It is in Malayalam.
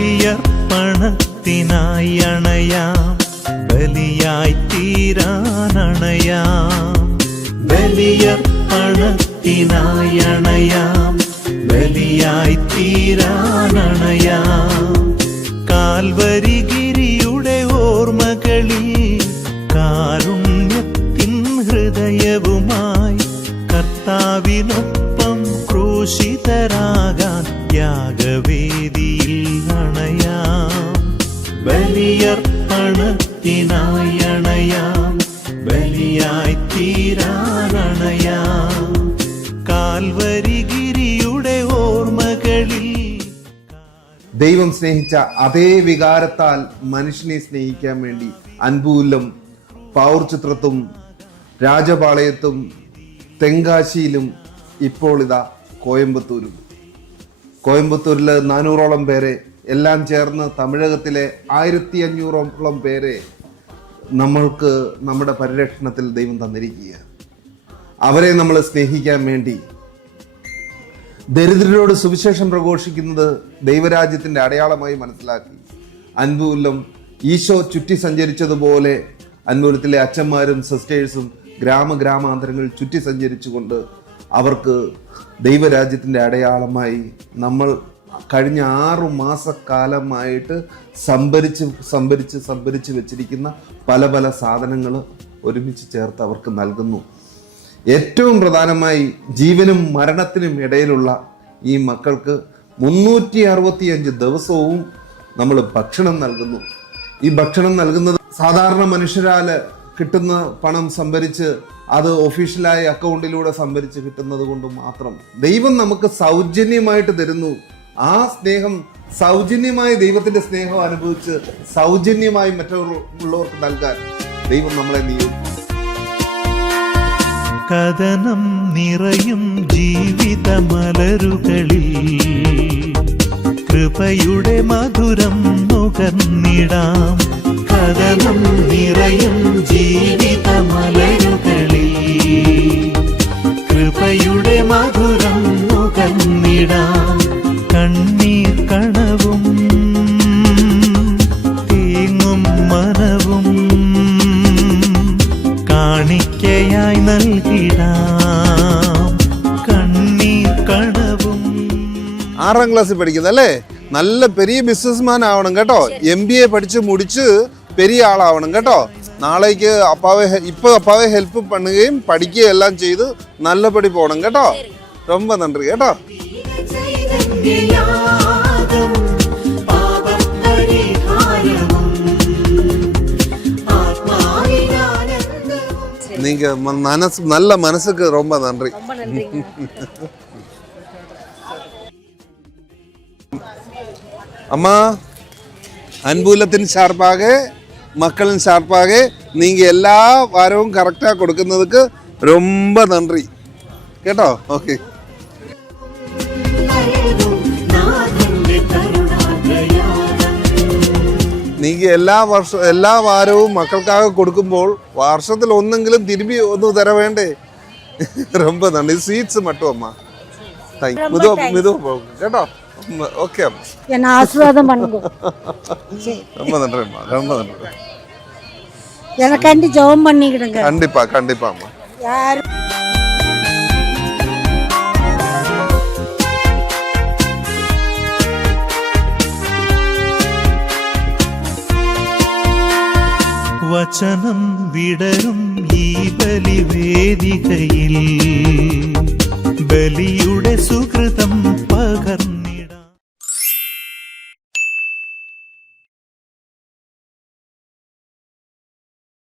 ബലിയർപ്പണത്തിനായി അണയാം, ബലിയായി തീരാനണയാം. ബലിയർപ്പണത്തിനായി അണയാം, ബലിയായി തീരാനണയാം. കാൽവരിഗിരിയുടെ ഓർമ്മകളിൽ കാരുണ്യത്തിൻ ഹൃദയവുമായി കർത്താവിനൊപ്പം ക്രൂശിതരാകാൻ യാഗവേദിയിൽ അണയാം. ബലിയർപ്പണത്തിനായി അണയാം, ബലിയായി തീരാനണയാം. കാൽവരിഗിരിയുടെ ഓർമ്മകളിൽ ദൈവം സ്നേഹിച്ച അതേ വികാരത്താൽ മനുഷ്യനെ സ്നേഹിക്കാൻ വേണ്ടി അൻപൂലും പൗർചിത്രത്തും രാജപാളയത്തും തെങ്കാശിയിലും ഇപ്പോൾ ഇതാ കോയമ്പത്തൂരിൽ 400ഓളം പേരെ എല്ലാം ചേർന്ന് തമിഴകത്തിലെ 1500ഓളം പേരെ നമ്മൾക്ക് നമ്മുടെ പരിരക്ഷണത്തിൽ ദൈവം തന്നിരിക്കുക. അവരെ നമ്മൾ സ്നേഹിക്കാൻ വേണ്ടി ദരിദ്രരോട് സുവിശേഷം പ്രഘോഷിക്കുന്നത് ദൈവരാജ്യത്തിന്റെ അടയാളമായി മനസ്സിലാക്കി അൻപൂലം ഈശോ ചുറ്റി സഞ്ചരിച്ചതുപോലെ അൻപൂലത്തിലെ അച്ഛന്മാരും സിസ്റ്റേഴ്സും ഗ്രാമാന്തരങ്ങളിൽ ചുറ്റി സഞ്ചരിച്ചുകൊണ്ട് അവർക്ക് ദൈവരാജ്യത്തിന്റെ അടയാളമായി നമ്മൾ കഴിഞ്ഞ 6 മാസക്കാലമായിട്ട് സംഭരിച്ച് വെച്ചിരിക്കുന്ന പല സാധനങ്ങൾ ഒരുമിച്ച് ചേർത്ത് അവർക്ക് നൽകുന്നു. ഏറ്റവും പ്രധാനമായി ജീവനും മരണത്തിനും ഇടയിലുള്ള ഈ മക്കൾക്ക് 365 ദിവസവും നമ്മൾ ഭക്ഷണം നൽകുന്നു. ഈ ഭക്ഷണം നൽകുന്നത് സാധാരണ മനുഷ്യരാല് കിട്ടുന്ന പണം സംഭരിച്ച് അത് ഒഫീഷ്യലായ അക്കൗണ്ടിലൂടെ സംഭരിച്ച് കിട്ടുന്നത് കൊണ്ട് മാത്രം ദൈവം നമുക്ക് സൗജന്യമായിട്ട് തരുന്നു. ആ സ്നേഹം സൗജന്യമായി ദൈവത്തിന്റെ സ്നേഹം അനുഭവിച്ച് സൗജന്യമായി മറ്റുള്ളവർക്ക് നൽകാൻ ദൈവം നമ്മളെ നിയോഗിക്കും. കഥനം നിറയും ജീവിതമലരുകളിൽ കൃപയുടെ മധുരം നുകർന്നിടാം. കഥനം നിറയും ജീവിതമലരുകളിൽ കൃപയുടെ മധുരം നുകർന്നിടാം. കണ്ണീർ കണവും തേങ്ങും മനവും കാണിക്കയായി നൽകിടാം. കണ്ണീർ കണവും 6ാം ക്ലാസ്സിൽ പഠിക്കുന്നത് അല്ലേ? നല്ല പെരിയ ബിസിനസ്മാൻ ആവണം കേട്ടോ. MBA പഠിച്ച് മുടിച്ച് പെരിയ ആളാവണം കേട്ടോ. നാളേക്ക് അപ്പാവെ ഹെൽപ്പ് പണുകയും പഠിക്കുകയും എല്ലാം ചെയ്ത് നല്ലപടി പോകണം കേട്ടോ. ரொம்ப നന്ദി കേട്ടോ. நீங்க நல்ல மனசுக்கு ரொம்ப நன்றி. அம்மா அன்புலத்தின் சார்பாக மக்களின் சார்பாக நீங்க எல்லா வாரமும் கரெக்டா கொடுക്കുന്നதுக்கு ரொம்ப நன்றி കേട്ടോ. ഓക്കെ. നീങ്ക എല്ലാ വാരവും മക്കൾക്കാக കൊടുക്കുമ്പോൾ വർഷത്തിൽ ഒന്നെങ്കിലും തിരുമ്പി ഒന്ന് തര വേണ്ടേ? ரொம்ப നന്ദി. സ്വീറ്റ്സ് மட்டும் அம்மா. மெதுவா போகும் കേട്ടോ. ஓகே அம்மா. என்ன ஆசீர்வாதம் பண்ணுங்க. ரொம்ப நன்றி அம்மா. ரொம்ப நன்றி. எனக்காண்டி ஜெபம் பண்ணிக்கிடுங்க. கண்டிப்பா கண்டிப்பா அம்மா. யார் വചനം വിടരും ഈ ബലിവേദികയിൽ ബലിയുടെ സുഖ